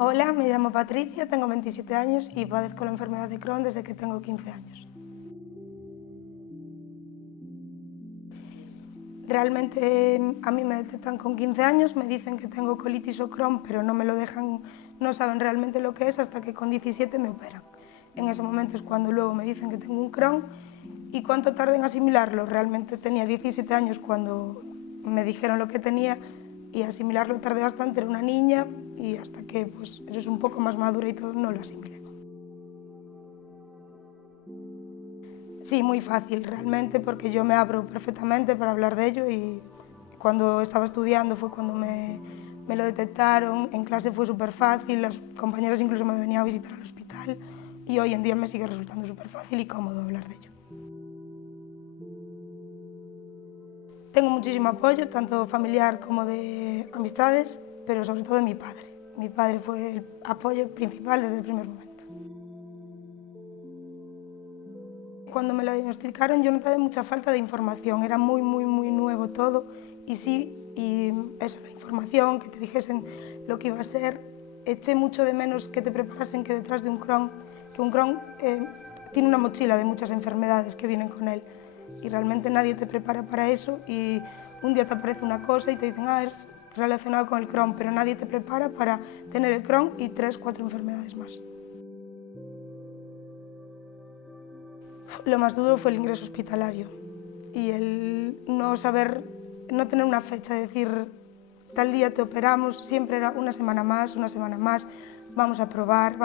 Hola, me llamo Patricia, tengo 27 años y padezco la enfermedad de Crohn desde que tengo 15 años. Realmente a mí me detectan con 15 años, me dicen que tengo colitis o Crohn, pero no me lo dejan, no saben realmente lo que es hasta que con 17 me operan. En ese momento es cuando luego me dicen que tengo un Crohn y cuánto tardé en asimilarlo. Realmente tenía 17 años cuando me dijeron lo que tenía y asimilarlo tardé bastante, era una niña y hasta que pues, eres un poco más madura y todo no lo asimilé. Sí, muy fácil realmente porque yo me abro perfectamente para hablar de ello y cuando estaba estudiando fue cuando me lo detectaron, en clase fue súper fácil, las compañeras incluso me venían a visitar al hospital y hoy en día me sigue resultando súper fácil y cómodo hablar de ello. Tengo muchísimo apoyo, tanto familiar como de amistades, pero sobre todo de mi padre. Mi padre fue el apoyo principal desde el primer momento. Cuando me la diagnosticaron yo notaba mucha falta de información, era muy nuevo todo y sí, y eso, la información, que te dijesen lo que iba a ser, eché mucho de menos que te preparasen que detrás de un Crohn, que un Crohn tiene una mochila de muchas enfermedades que vienen con él y realmente nadie te prepara para eso y un día te aparece una cosa y te dicen, es relacionado con el Crohn, pero nadie te prepara para tener el Crohn y 3 o 4 enfermedades más. Lo más duro fue el ingreso hospitalario y el no saber, no tener una fecha, decir tal día te operamos, siempre era una semana más, vamos a probar,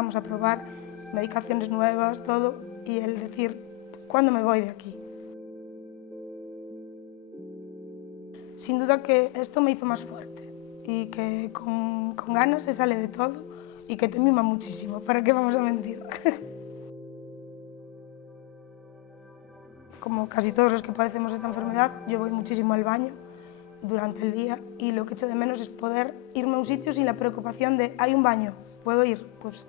medicaciones nuevas, todo, y el decir, ¿cuándo me voy de aquí? Sin duda que esto me hizo más fuerte y que con ganas se sale de todo y que te mima muchísimo, ¿para qué vamos a mentir? Como casi todos los que padecemos esta enfermedad, yo voy muchísimo al baño durante el día y lo que echo de menos es poder irme a un sitio sin la preocupación de hay un baño, puedo ir. Pues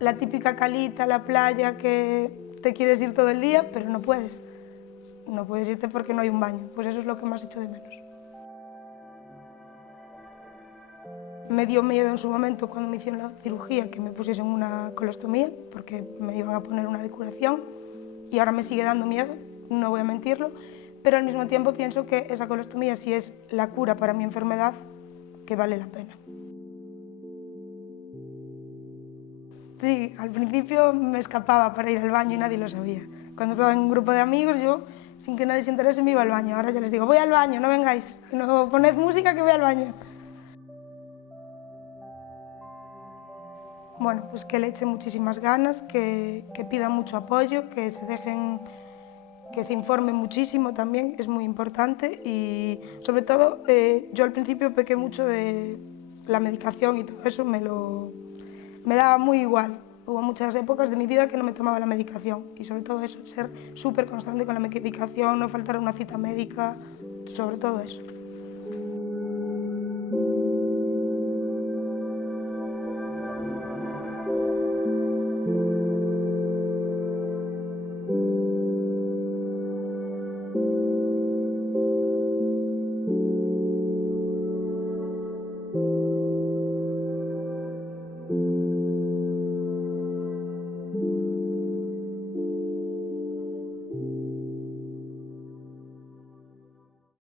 la típica calita, la playa, que te quieres ir todo el día, pero no puedes. No puedes irte porque no hay un baño, pues eso es lo que más echo de menos. Me dio miedo en su momento cuando me hicieron la cirugía que me pusiesen una colostomía, porque me iban a poner una depuración y ahora me sigue dando miedo, no voy a mentirlo, pero al mismo tiempo pienso que esa colostomía, si es la cura para mi enfermedad, que vale la pena. Sí, al principio me escapaba para ir al baño y nadie lo sabía. Cuando estaba en un grupo de amigos, yo, sin que nadie se enterase, me iba al baño. Ahora ya les digo, voy al baño, no vengáis, no poned música que voy al baño. Bueno, pues que le echen muchísimas ganas, que pidan mucho apoyo, que se dejen, que se informen muchísimo también, es muy importante y sobre todo yo al principio pequé mucho de la medicación y todo eso, me daba muy igual. Hubo muchas épocas de mi vida que no me tomaba la medicación y sobre todo eso, ser súper constante con la medicación, no faltar a una cita médica, sobre todo eso.